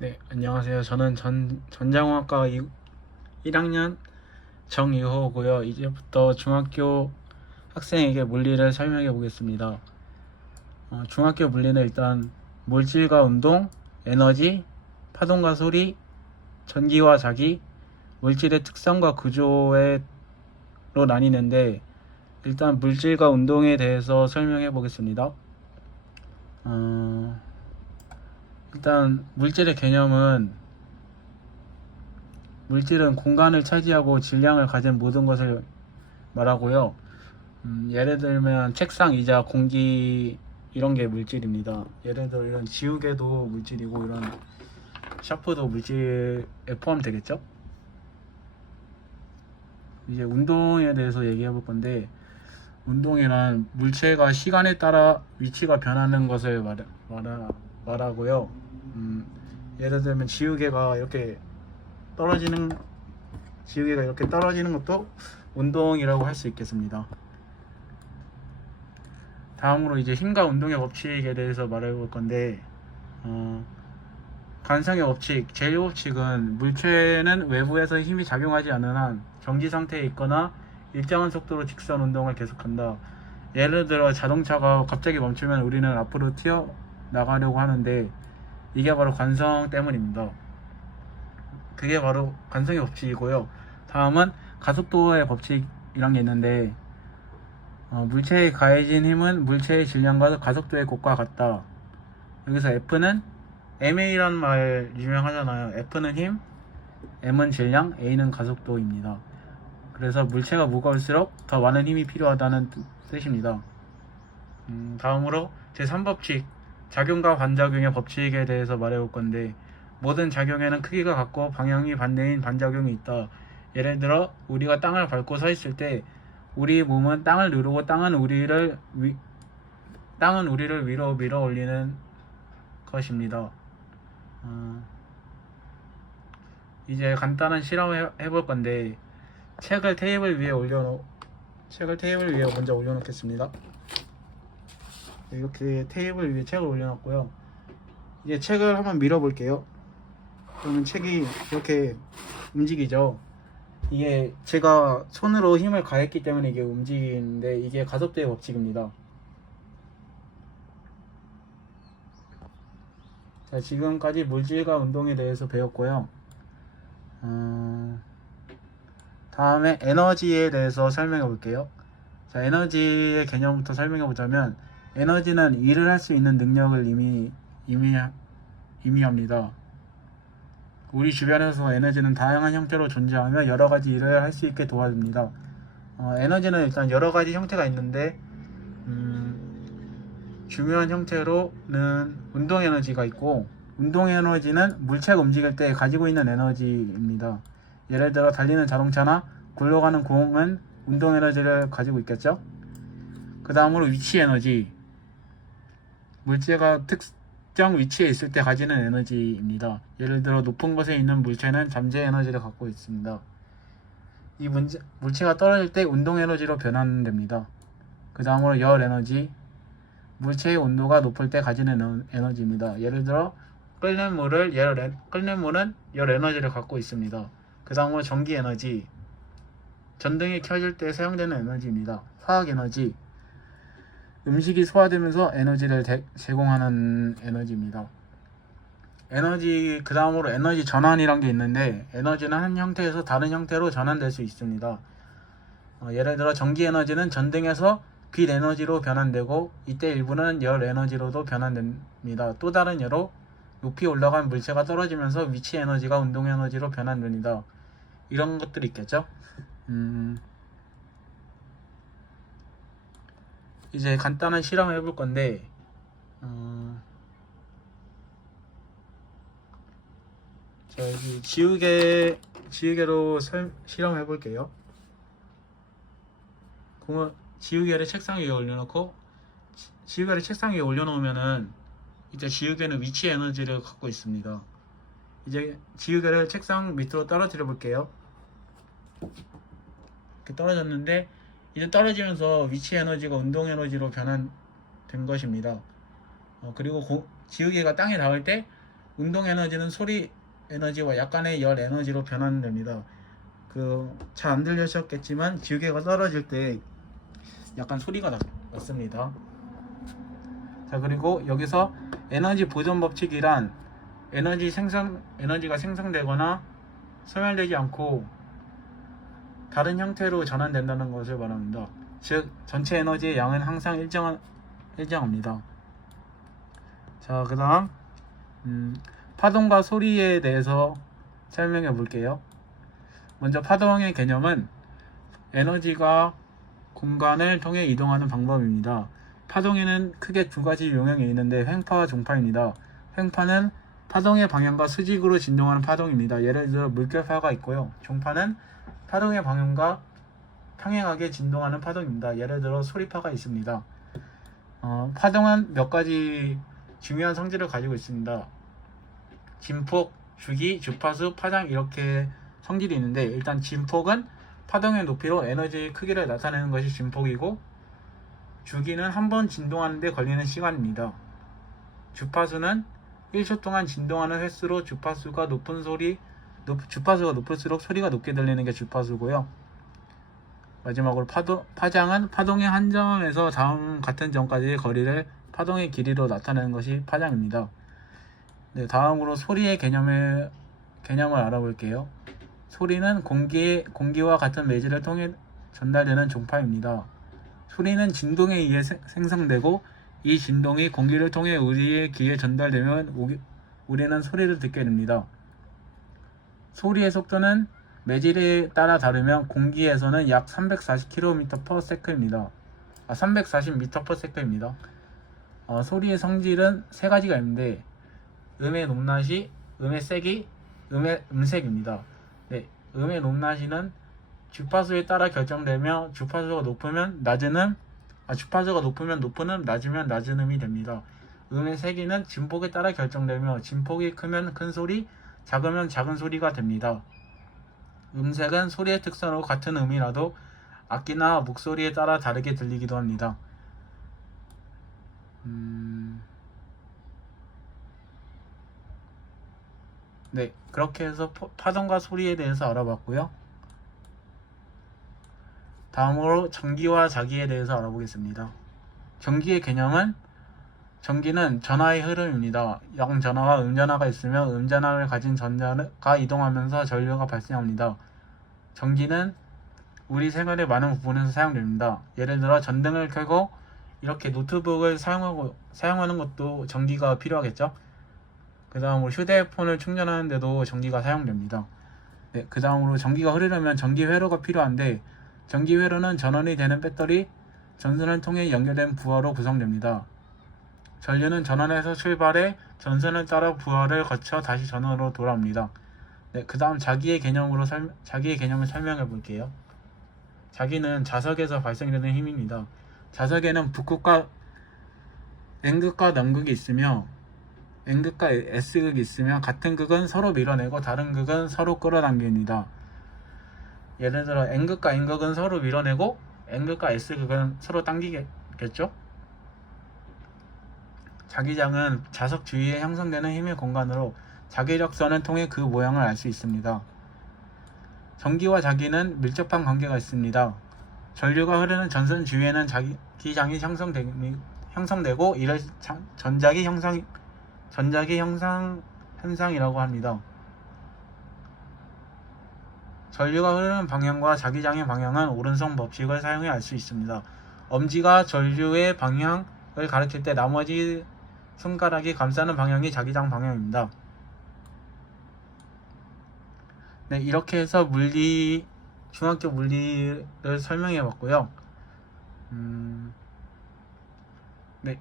네, 안녕하세요. 저는 전자공학과 1학년 정유호고요. 이제부터 중학교 학생에게 물리를 설명해 보겠습니다. 중학교 물리는 일단 물질과 운동, 에너지, 파동과 소리, 전기와 자기, 물질의 특성과 구조로 나뉘는데 일단 물질과 운동에 대해서 설명해 보겠습니다. 어, 일단 물질은 공간을 차지하고 질량을 가진 모든 것을 말하고요. 예를 들면 책상, 의자, 공기 이런 게 물질입니다. 예를 들어 이런 지우개도 물질이고 이런 샤프도 물질에 포함되겠죠? 이제 운동에 대해서 얘기해 볼 건데 운동이란 물체가 시간에 따라 위치가 변하는 것을 말하고요. 음, 예를 들면 떨어지는 지우개가 이렇게 떨어지는 것도 운동이라고 할 수 있겠습니다. 다음으로 이제 힘과 운동의 법칙에 대해서 말해볼 건데 관성의 법칙, 제1법칙은 물체는 외부에서 힘이 작용하지 않는 한 정지 상태에 있거나 일정한 속도로 직선 운동을 계속한다. 예를 들어 자동차가 갑자기 멈추면 우리는 앞으로 튀어 나가려고 하는데 이게 바로 관성 때문입니다. 그게 바로 관성의 법칙이고요. 다음은 가속도의 법칙이란 게 있는데 물체에 가해진 힘은 물체의 질량과 가속도의 곱과 같다. 여기서 F는 MA라는 말 유명하잖아요. F는 힘, M은 질량, A는 가속도입니다. 그래서 물체가 무거울수록 더 많은 힘이 필요하다는 뜻입니다. 다음으로 제3법칙, 작용과 반작용의 법칙에 대해서 말해볼 건데 모든 작용에는 크기가 같고 방향이 반대인 반작용이 있다. 예를 들어 우리가 땅을 밟고 서 있을 때 우리 몸은 땅을 누르고 땅은 우리를 위로 밀어 올리는 것입니다. 이제 간단한 실험을 해볼 건데 책을 테이블 위에 먼저 올려놓겠습니다. 이렇게 테이블 위에 책을 올려놨고요. 이제 책을 한번 밀어볼게요. 그러면 책이 이렇게 움직이죠. 이게 제가 손으로 힘을 가했기 때문에 이게 움직이는데 이게 가속도의 법칙입니다. 자, 지금까지 물질과 운동에 대해서 배웠고요. 다음에 에너지에 대해서 설명해 볼게요. 자, 에너지의 개념부터 설명해 보자면 에너지는 일을 할 수 있는 능력을 의미합니다. 우리 주변에서 에너지는 다양한 형태로 존재하며 여러 가지 일을 할 수 있게 도와줍니다. 에너지는 일단 여러 가지 형태가 있는데 중요한 형태로는 운동 에너지가 있고 운동 에너지는 물체가 움직일 때 가지고 있는 에너지입니다. 예를 들어 달리는 자동차나 굴러가는 공은 운동 에너지를 가지고 있겠죠. 그 다음으로 위치 에너지, 물체가 특정 위치에 있을 때 가지는 에너지입니다. 예를 들어 높은 곳에 있는 물체는 잠재 에너지를 갖고 있습니다. 이 물체가 떨어질 때 운동 에너지로 변환됩니다. 그 다음으로 열 에너지, 물체의 온도가 높을 때 가지는 에너지입니다. 예를 들어 끓는 물은 열 에너지를 갖고 있습니다. 그 다음으로 전기 에너지, 전등이 켜질 때 사용되는 에너지입니다. 화학 에너지, 음식이 소화되면서 에너지를 제공하는 에너지입니다. 그 다음으로 에너지 전환이란 게 있는데 에너지는 한 형태에서 다른 형태로 전환될 수 있습니다. 예를 들어 전기 에너지는 전등에서 빛 에너지로 변환되고 이때 일부는 열 에너지로도 변환됩니다. 또 다른 예로 높이 올라간 물체가 떨어지면서 위치 에너지가 운동 에너지로 변환됩니다. 이런 것들이 있겠죠. 이제 간단한 실험을 해볼 건데 자, 여기 지우개로 실험해 볼게요. 지우개를 책상 위에 올려놓고 지우개를 책상 위에 올려놓으면은 이제 지우개는 위치 에너지를 갖고 있습니다. 이제 지우개를 책상 밑으로 떨어뜨려 볼게요. 이렇게 떨어졌는데 이제 떨어지면서 위치 에너지가 운동 에너지로 변환된 것입니다. 그리고 지우개가 땅에 닿을 때 운동 에너지는 소리 에너지와 약간의 열 에너지로 변환됩니다. 잘 안 들리셨겠지만 지우개가 떨어질 때 약간 소리가 났습니다. 자, 그리고 여기서 에너지 보존 법칙이란 에너지가 생성되거나 소멸되지 않고 다른 형태로 전환된다는 것을 말합니다. 즉 전체 에너지의 양은 항상 일정합니다. 자, 그 다음 파동과 소리에 대해서 설명해 볼게요. 먼저 파동의 개념은 에너지가 공간을 통해 이동하는 방법입니다. 파동에는 크게 두 가지 용형이 있는데 횡파와 종파입니다. 횡파는 파동의 방향과 수직으로 진동하는 파동입니다. 예를 들어 물결파가 있고요. 종파는 파동의 방향과 평행하게 진동하는 파동입니다. 예를 들어 소리파가 있습니다. 파동은 몇 가지 중요한 성질을 가지고 있습니다. 진폭, 주기, 주파수, 파장 이렇게 성질이 있는데 일단 진폭은 파동의 높이로 에너지의 크기를 나타내는 것이 진폭이고, 주기는 한 번 진동하는데 걸리는 시간입니다. 주파수는 1초 동안 진동하는 횟수로 주파수가 높을수록 소리가 높게 들리는 게 주파수고요. 마지막으로 파장은 파동의 한 점에서 다음 같은 점까지의 거리를 파동의 길이로 나타내는 것이 파장입니다. 네, 다음으로 소리의 개념을 알아볼게요. 소리는 공기와 같은 매질을 통해 전달되는 종파입니다. 소리는 진동에 의해 생성되고 이 진동이 공기를 통해 우리의 귀에 전달되면 우리는 소리를 듣게 됩니다. 소리의 속도는 매질에 따라 다르면 공기에서는 약 340km/s입니다. 340m/s입니다. 소리의 성질은 세 가지가 있는데 음의 높낮이, 음의 세기, 음색입니다. 네, 음의 높낮이는 주파수에 따라 결정되며 주파수가 높으면 높은 음, 낮으면 낮은 음이 됩니다. 음의 세기는 진폭에 따라 결정되며 진폭이 크면 큰 소리, 작으면 작은 소리가 됩니다. 음색은 소리의 특성으로 같은 음이라도 악기나 목소리에 따라 다르게 들리기도 합니다. 네, 그렇게 해서 파동과 소리에 대해서 알아봤고요. 다음으로 전기와 자기에 대해서 알아보겠습니다. 전기의 개념은 전기는 전하의 흐름입니다. 양전하와 음전하가 있으며 음전하를 가진 전자가 이동하면서 전류가 발생합니다. 전기는 우리 생활의 많은 부분에서 사용됩니다. 예를 들어 전등을 켜고 이렇게 노트북을 사용하는 것도 전기가 필요하겠죠. 그 다음으로 휴대폰을 충전하는데도 전기가 사용됩니다. 네, 그 다음으로 전기가 흐르려면 전기회로가 필요한데 전기회로는 전원이 되는 배터리, 전선을 통해 연결된 부하로 구성됩니다. 전류는 전원에서 출발해 전선을 따라 부하를 거쳐 다시 전원으로 돌아옵니다. 네, 그 다음 자기의 개념을 설명해 볼게요. 자기는 자석에서 발생되는 힘입니다. 자석에는 N극과 N극이 있으며 N극과 S극이 있으며 같은 극은 서로 밀어내고 다른 극은 서로 끌어당깁니다. 예를 들어 N극과 N극은 서로 밀어내고 N극과 S극은 서로 당기겠죠? 자기장은 자석 주위에 형성되는 힘의 공간으로 자기력선을 통해 그 모양을 알 수 있습니다. 전기와 자기는 밀접한 관계가 있습니다. 전류가 흐르는 전선 주위에는 자기장이 형성되고 이를 전자기 형상 현상이라고 합니다. 전류가 흐르는 방향과 자기장의 방향은 오른손 법칙을 사용해 알 수 있습니다. 엄지가 전류의 방향을 가리킬 때 나머지 손가락이 감싸는 방향이 자기장 방향입니다. 네, 이렇게 해서 중학교 물리를 설명해 봤고요. 네,